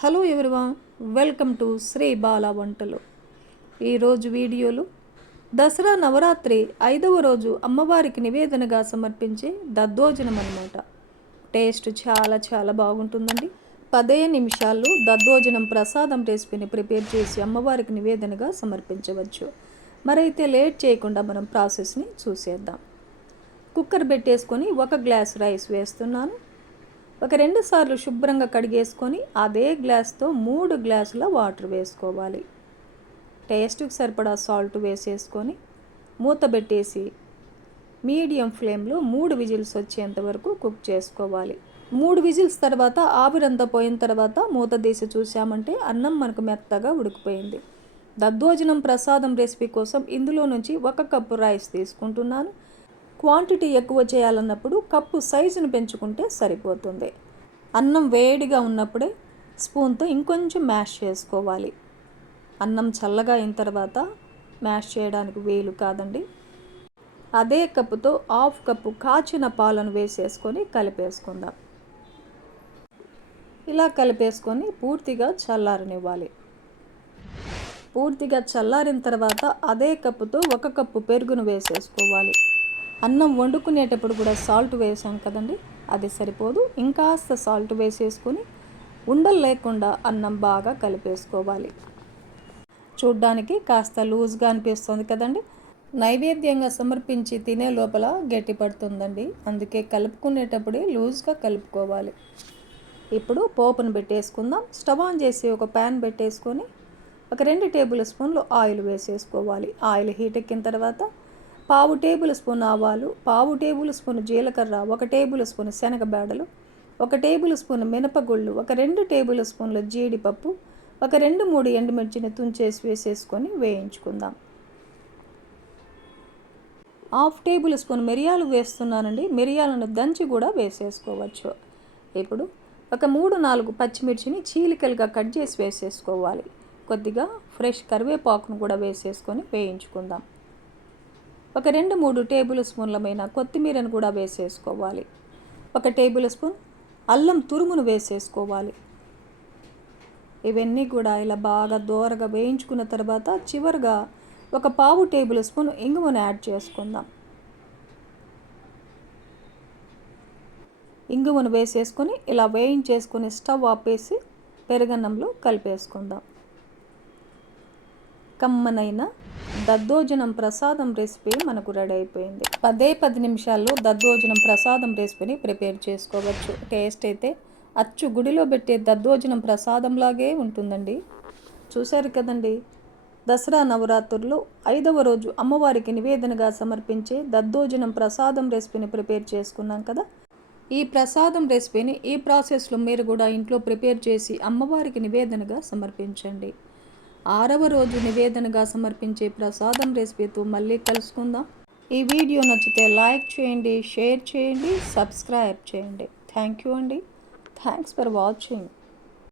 Hello ఎవరివా welcome to Shri Bala వంటలు. ఈరోజు వీడియోలు దసరా నవరాత్రి ఐదవ రోజు అమ్మవారికి నివేదనగా సమర్పించే దద్దోజనం అనమాట టేస్ట్ చాలా చాలా బాగుంటుందండి. పదే నిమిషాల్లో దద్దోజనం ప్రసాదం రెసిపీని ప్రిపేర్ చేసి అమ్మవారికి నివేదనగా సమర్పించవచ్చు. మరైతే లేట్ చేయకుండా మనం ప్రాసెస్ని చూసేద్దాం. కుక్కర్ పెట్టేసుకొని ఒక గ్లాస్ రైస్ వేస్తున్నాను. ఒక రెండు సార్లు శుభ్రంగా కడిగేసుకొని అదే గ్లాస్తో మూడు గ్లాసుల వాటర్ వేసుకోవాలి. టేస్ట్కి సరిపడా సాల్ట్ వేసేసుకొని మూత పెట్టేసి మీడియం ఫ్లేమ్లో మూడు విజిల్స్ వచ్చేంత వరకు కుక్ చేసుకోవాలి. మూడు విజిల్స్ తర్వాత ఆవిరంతా పోయిన తర్వాత మూత తీసి చూసామంటే అన్నం మనకు మెత్తగా ఉడికిపోయింది. దద్దోజనం ప్రసాదం రెసిపీ కోసం ఇందులో నుంచి ఒక కప్పు రైస్ తీసుకుంటున్నాను. క్వాంటిటీ ఎక్కువ చేయాలన్నప్పుడు కప్పు సైజును పెంచుకుంటే సరిపోతుంది. అన్నం వేడిగా ఉన్నప్పుడే స్పూన్తో ఇంకొంచెం మ్యాష్ చేసుకోవాలి. అన్నం చల్లగా అయిన తర్వాత మ్యాష్ చేయడానికి వీలు కాదండి. అదే కప్పుతో హాఫ్ కప్పు కాచిన పాలను వేసేసుకొని కలిపేసుకుందాం. ఇలా కలిపేసుకొని పూర్తిగా చల్లారనివ్వాలి. పూర్తిగా చల్లారిన తర్వాత అదే కప్పుతో ఒక కప్పు పెరుగును వేసేసుకోవాలి. అన్నం వండుకునేటప్పుడు కూడా సాల్ట్ వేసాం కదండి అది సరిపోదు. ఇంకాస్త సాల్ట్ వేసేసుకొని ఉండలు లేకుండా అన్నం బాగా కలిపేసుకోవాలి. చూడ్డానికి కాస్త లూజ్గా అనిపిస్తుంది కదండి. నైవేద్యంగా సమర్పించి తినే లోపల గట్టి పడుతుందండి. అందుకే కలుపుకునేటప్పుడే లూజ్గా కలుపుకోవాలి. ఇప్పుడు పోపును పెట్టేసుకుందాం. స్టవ్ ఆన్ చేసి ఒక ప్యాన్ పెట్టేసుకొని ఒక రెండు టేబుల్ స్పూన్లు ఆయిల్ వేసేసుకోవాలి. ఆయిల్ హీట్ ఎక్కిన తర్వాత పావు టేబుల్ స్పూన్ ఆవాలు పావు టేబుల్ స్పూన్ జీలకర్ర ఒక టేబుల్ స్పూన్ శనగబేడలు ఒక టేబుల్ స్పూన్ మినపగుళ్ళు ఒక రెండు టేబుల్ స్పూన్ల జీడిపప్పు ఒక రెండు మూడు ఎండుమిర్చిని తుంచేసి వేసేసుకొని వేయించుకుందాం. హాఫ్ టేబుల్ స్పూన్ మిరియాలు వేస్తున్నానండి. మిరియాలను దంచి కూడా వేసేసుకోవచ్చు. ఇప్పుడు ఒక మూడు నాలుగు పచ్చిమిర్చిని చీలికలుగా కట్ చేసి వేసేసుకోవాలి. కొద్దిగా ఫ్రెష్ కరివేపాకును కూడా వేసేసుకొని వేయించుకుందాం. ఒక రెండు మూడు టేబుల్ స్పూన్లమైన కొత్తిమీరను కూడా వేసేసుకోవాలి. ఒక టేబుల్ స్పూన్ అల్లం తురుమును వేసేసుకోవాలి. ఇవన్నీ కూడా ఇలా బాగా దోరగా వేయించుకున్న తర్వాత చివరిగా ఒక పావు టేబుల్ స్పూన్ ఇంగువను యాడ్ చేసుకుందాం. ఇంగువను వేసేసుకొని ఇలా వేయించేసుకొని స్టవ్ ఆపేసి పెరుగన్నంలో కలిపేసుకుందాం. కమ్మనైన దద్దోజనం ప్రసాదం రెసిపీ మనకు రెడీ అయిపోయింది. పదే పది నిమిషాల్లో దద్దోజనం ప్రసాదం రెసిపీని ప్రిపేర్ చేసుకోవచ్చు. టేస్ట్ అయితే అచ్చు గుడిలో పెట్టే దద్దోజనం ప్రసాదంలాగే ఉంటుందండి. చూశారు కదండి? దసరా నవరాత్రుల్లో ఐదవ రోజు అమ్మవారికి నివేదనగా సమర్పించే దద్దోజనం ప్రసాదం రెసిపీని ప్రిపేర్ చేసుకున్నాం కదా? ఈ ప్రసాదం రెసిపీని ఈ ప్రాసెస్లో మీరు కూడా ఇంట్లో ప్రిపేర్ చేసి అమ్మవారికి నివేదనగా సమర్పించండి. ఆరవ రోజు నివేదనగా సమర్పించే ప్రసాదం రెసిపీతో మళ్ళీ కలుసుకుందాం. ఈ వీడియో నచ్చితే లైక్ చేయండి షేర్ చేయండి సబ్స్క్రైబ్ చేయండి. థ్యాంక్ యూ అండి. Thanks for watching.